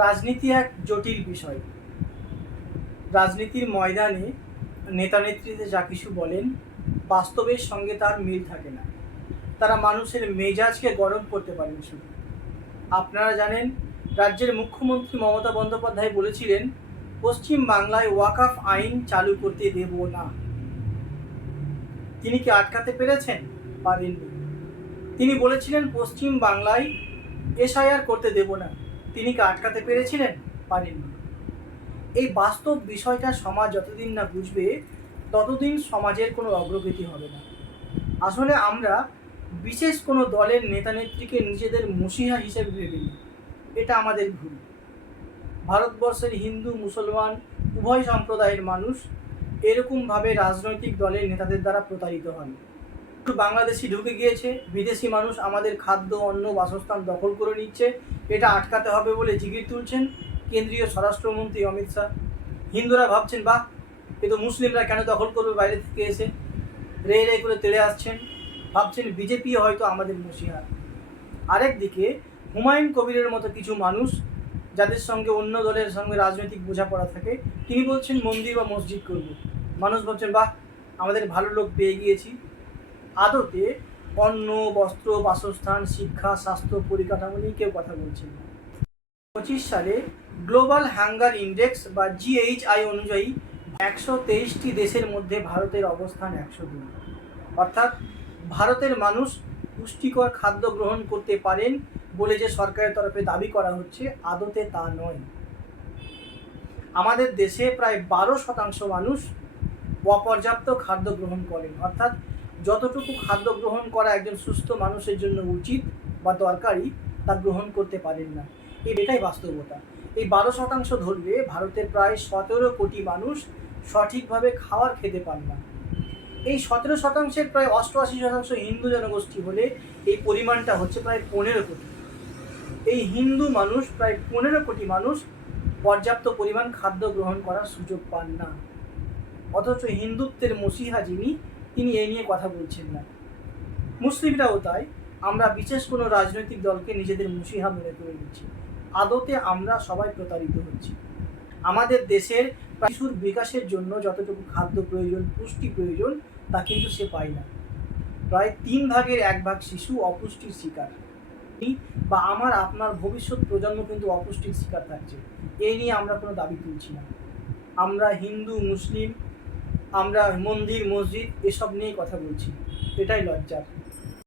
রাজনীতি এক জটিল বিষয়। রাজনীতির ময়দানে নেতা নেত্রীদের যা কিছু বলেন, বাস্তবের সঙ্গে তার মিল থাকে না। তারা মানুষের মেজাজকে গরম করতে পারেন শুধু। আপনারা জানেন, রাজ্যের মুখ্যমন্ত্রী মমতা বন্দ্যোপাধ্যায় বলেছিলেন, পশ্চিম বাংলায় ওয়াকফ আইন চালু করতে দেব না। তিনি কি আটকাতে পেরেছেন? পারেননি। তিনি বলেছিলেন, পশ্চিম বাংলায় এসআইআর করতে দেব না। তিনি কি আটকাতে পেরেছিলেন? পারেননি। এই বাস্তব বিষয়টা সমাজ যতদিন না বুঝবে, ততদিন সমাজের কোনো অগ্রগতি হবে না। আসলে আমরা বিশেষ কোনো দলের নেতা নেত্রীকে নিজেদের মসিহা হিসেবে ভেবে নিই, এটা আমাদের ভুল। ভারতবর্ষের হিন্দু মুসলমান উভয় সম্প্রদায়ের মানুষ এরকমভাবে রাজনৈতিক দলের নেতাদের দ্বারা প্রতারিত হন। বাংলাদেশি ঢুকে গিয়েছে, বিদেশি মানুষ আমাদের খাদ্য, অন্ন, বাসস্থান দখল করে নিচ্ছে, এটা আটকাতে হবে বলে জিগির তুলছেন কেন্দ্রীয় স্বরাষ্ট্রমন্ত্রী অমিত শাহ। হিন্দুরা ভাবছেন, বাহ, এ তো মুসলিমরা কেন দখল করবে বাইরে থেকে এসে, রে রে করে তেড়ে আসছেন, ভাবছেন বিজেপি হয়তো আমাদের মসিহা। আরেকদিকে হুমায়ুন কবিরের মতো কিছু মানুষ, যাদের সঙ্গে অন্য দলের সঙ্গে রাজনৈতিক বোঝাপড়া থাকে, তিনি বলছেন মন্দির বা মসজিদ করব। মানুষ ভাবছেন, বাহ, আমাদের ভালো লোক পেয়ে গিয়েছি। আদতে অন্ন, বস্ত্র, বাসস্থান, শিক্ষা, স্বাস্থ্য, পরিকাঠামো নিয়ে কেউ কথা বলছেন না। 2025 সালে গ্লোবাল হাঙ্গার ইন্ডেক্স বা GHI অনুযায়ী 123টি দেশের মধ্যে ভারতের অবস্থান 102। অর্থাৎ ভারতের মানুষ পুষ্টিকর খাদ্য গ্রহণ করতে পারেন বলে যে সরকারের তরফে দাবি করা হচ্ছে, আদতে তা নয়। আমাদের দেশে প্রায় 12% মানুষ অপর্যাপ্ত খাদ্য গ্রহণ করেন। অর্থাৎ যতটুকু খাদ্য গ্রহণ করা একজন সুস্থ মানুষের জন্য উচিত বা দরকারি, তা গ্রহণ করতে পারেন না। এটাই বাস্তবতা। এই 12% ধরলে ভারতের প্রায় 17 কোটি মানুষ সঠিকভাবে খাবার খেতে পান না। এই 17%-এর প্রায় 88% হিন্দু জনগোষ্ঠী হলে এই পরিমাণটা হচ্ছে প্রায় 15 কোটি। এই হিন্দু মানুষ, প্রায় 15 কোটি মানুষ পর্যাপ্ত পরিমাণ খাদ্য গ্রহণ করার সুযোগ পান না। অথচ হিন্দুত্বের মসিহা যিনি, তিনি এই নিয়ে কথা বলছেন না। মুসলিমরাও তাই। আমরা বিশেষ কোনো রাজনৈতিক দলকে নিজেদের মসিহা মনে করে নিচ্ছি। আদতে আমরা সবাই প্রতারিত হচ্ছি। আমাদের দেশের শিশুর বিকাশের জন্য যতটুকু খাদ্য প্রয়োজন, পুষ্টি প্রয়োজন, তা কিন্তু সে পায় না। প্রায় 3 ভাগের 1 ভাগ শিশু অপুষ্টির শিকার, বা আমার আপনার ভবিষ্যৎ প্রজন্ম কিন্তু অপুষ্টির শিকার থাকছে। এই নিয়ে আমরা কোনো দাবি তুলছি না। আমরা হিন্দু, মুসলিম, আমরা মন্দির, মসজিদ এসব নিয়েই কথা বলছি। এটাই লজ্জার।